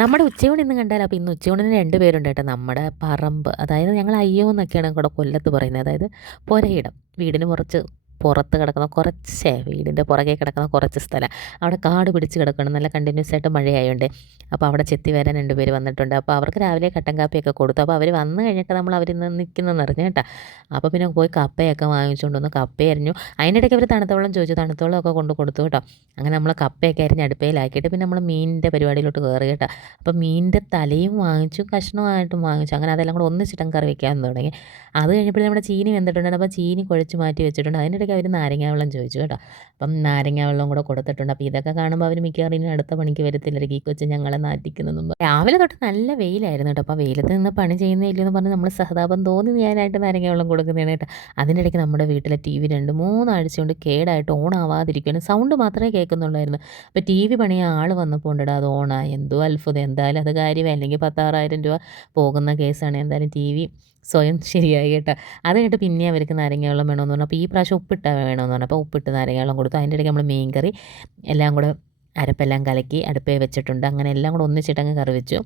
നമ്മുടെ ഉച്ചയൂണ് ഇന്ന് കണ്ടാൽ അപ്പോൾ ഇന്ന് ഉച്ചയൂണിന് 2 പേരുണ്ട് കേട്ടോ. നമ്മുടെ പറമ്പ്, അതായത് ഞങ്ങൾ അയ്യോ എന്നൊക്കെയാണ് ഇവിടെ കൊല്ലത്ത് പറയുന്നത്. അതായത് പുരയിടം, വീടിന് കുറച്ച് പുറത്ത് കിടക്കുന്ന വീടിൻ്റെ പുറകെ കിടക്കുന്ന കുറച്ച് സ്ഥലം അവിടെ കാട് പിടിച്ച് കിടക്കണം. നല്ല കണ്ടിന്യൂസ് ആയിട്ട് മഴയായതുകൊണ്ട് അപ്പോൾ അവിടെ ചെത്തി വരാൻ 2 പേര് വന്നിട്ടുണ്ട്. അപ്പോൾ അവർക്ക് രാവിലെ കട്ടൻ കാപ്പിയൊക്കെ കൊടുത്തു. അപ്പോൾ അവർ വന്നു കഴിഞ്ഞിട്ട് നമ്മൾ അവരിന്ന് നിൽക്കുന്നതെന്ന് അറിഞ്ഞു കേട്ടോ. അപ്പോൾ പിന്നെ പോയി കപ്പയൊക്കെ വാങ്ങിച്ചുകൊണ്ട് വന്നു, കപ്പ അരിഞ്ഞു. അതിനിടയ്ക്ക് അവർ തണുത്ത വെള്ളം ചോദിച്ചു, തണുത്ത വെള്ളമൊക്കെ കൊണ്ട് കൊടുത്തു കേട്ടോ. അങ്ങനെ നമ്മൾ കപ്പയൊക്കെ അരിഞ്ഞ് അടുപ്പയിലാക്കിയിട്ട് പിന്നെ നമ്മൾ മീനിൻ്റെ പരിപാടിയിലോട്ട് കയറി കേട്ടോ. അപ്പോൾ മീനിൻ്റെ തലയും വാങ്ങിച്ചു, കഷ്ണമായിട്ടും വാങ്ങിച്ചു. അങ്ങനെ അതെല്ലാം കൂടെ ഒന്നിച്ചിട്ടങ്ങ് കറി വെക്കാൻ തുടങ്ങി. അത് കഴിഞ്ഞപ്പോൾ നമ്മുടെ ചീനി വെന്തിട്ടുണ്ട്. അപ്പോൾ ചീനി കുഴച്ച് മാറ്റി വെച്ചിട്ടുണ്ട്. അതിനിടയ്ക്ക് അവർ നാരങ്ങാ വെള്ളം ചോദിച്ചു കേട്ടോ. അപ്പം നാരങ്ങാ വെള്ളം കൂടെ കൊടുത്തിട്ടുണ്ട്. അപ്പോൾ ഇതൊക്കെ കാണുമ്പോൾ അവർ മിക്കവാറും ഇനി അടുത്ത പണിക്ക് വരത്തില്ലായിരിക്കും, ഈ കൊച്ച് ഞങ്ങളെ നാറ്റിക്കുന്നതെന്നും രാവിലെ തൊട്ട് നല്ല വെയിലായിരുന്നു കേട്ടോ. അപ്പോൾ വെയിലത്ത് നിന്ന് പണി ചെയ്യുന്നില്ലെന്ന് പറഞ്ഞ് നമ്മൾ സഹതാപം തോന്നി ഞാനായിട്ട് നാരങ്ങ വെള്ളം കൊടുക്കുന്നതാണ് കേട്ടോ. അതിനിടയ്ക്ക് നമ്മുടെ വീട്ടിലെ ടി വി 2-3 ആഴ്ച കൊണ്ട് കേടായിട്ട് ഓൺ ആവാതിരിക്കുകയാണ്. സൗണ്ട് മാത്രമേ കേൾക്കുന്നുള്ളായിരുന്നു. അപ്പോൾ ടി വി പണിയാൻ ആൾ വന്നപ്പോൾ ഉണ്ടടാ അത് ഓണായി. എന്തോ അത്ഭുതം. എന്തായാലും അത് കാര്യമേ, അല്ലെങ്കിൽ 10,000-6,000 രൂപ പോകുന്ന കേസാണ്. എന്തായാലും ടി വി സ്വയം ശരിയായി കേട്ടോ. അത് കഴിഞ്ഞിട്ട് പിന്നെ അവർക്ക് നാരങ്ങ വെള്ളം വേണമെന്ന് പറഞ്ഞു. അപ്പോൾ ഈ പ്രാവശ്യം ഉപ്പിട്ട വേണമെന്ന് പറഞ്ഞു. അപ്പോൾ ഉപ്പിട്ട് നാരങ്ങ വെള്ളം കൊടുത്തു. അതിൻ്റെ ഇടയ്ക്ക് നമ്മൾ മീൻ കറി എല്ലാം കൂടെ അരപ്പെല്ലാം കലക്കി അടുപ്പേ വെച്ചിട്ടുണ്ട്. അങ്ങനെ എല്ലാം കൂടെ ഒന്നിച്ചിട്ടങ്ങ് കറി വെച്ചു,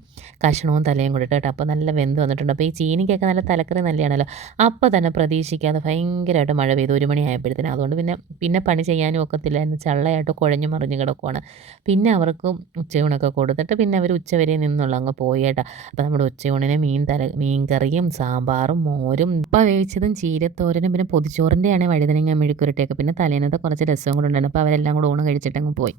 കഷ്ണവും തലയും കൂടി കേട്ടോ. അപ്പോൾ നല്ല വെന്ത് വന്നിട്ടുണ്ട്. അപ്പോൾ ഈ ചീനിക്കൊക്കെ നല്ല തലക്കറി നല്ലതാണല്ലോ. അപ്പോൾ തന്നെ പ്രതീക്ഷിക്കാതെ ഭയങ്കരമായിട്ട് മഴ പെയ്തു 1 മണിയായപ്പോഴത്തേനും. അതുകൊണ്ട് പിന്നെ പണി ചെയ്യാനും ഒക്കത്തില്ലായിരുന്നു. ചള്ളയായിട്ട് കുഴഞ്ഞു മറിഞ്ഞ് കിടക്കുവാണ്. പിന്നെ അവർക്ക് ഉച്ചയൂണൊക്കെ കൊടുത്തിട്ട് പിന്നെ അവർ ഉച്ചവരെ നിന്നുള്ള അങ്ങ് പോയി കേട്ടോ. അപ്പോൾ നമ്മുടെ ഉച്ചയൂണിന് മീൻ കറിയും സാമ്പാറും മോരും ഉപ്പ വേവിച്ചതും ചീരത്തോരനും പിന്നെ പൊതിച്ചോറിൻ്റെയാണ് വഴുതനങ്ങ മെഴുക്കുരട്ടിയൊക്കെ. പിന്നെ തലേന്നത്തെ കുറച്ച് രസവും കൂടെ ഉണ്ടായിരുന്നു. അപ്പോൾ അവരെല്ലാം കൂടെ ഊണ് കഴിച്ചിട്ടങ്ങ് പോയി.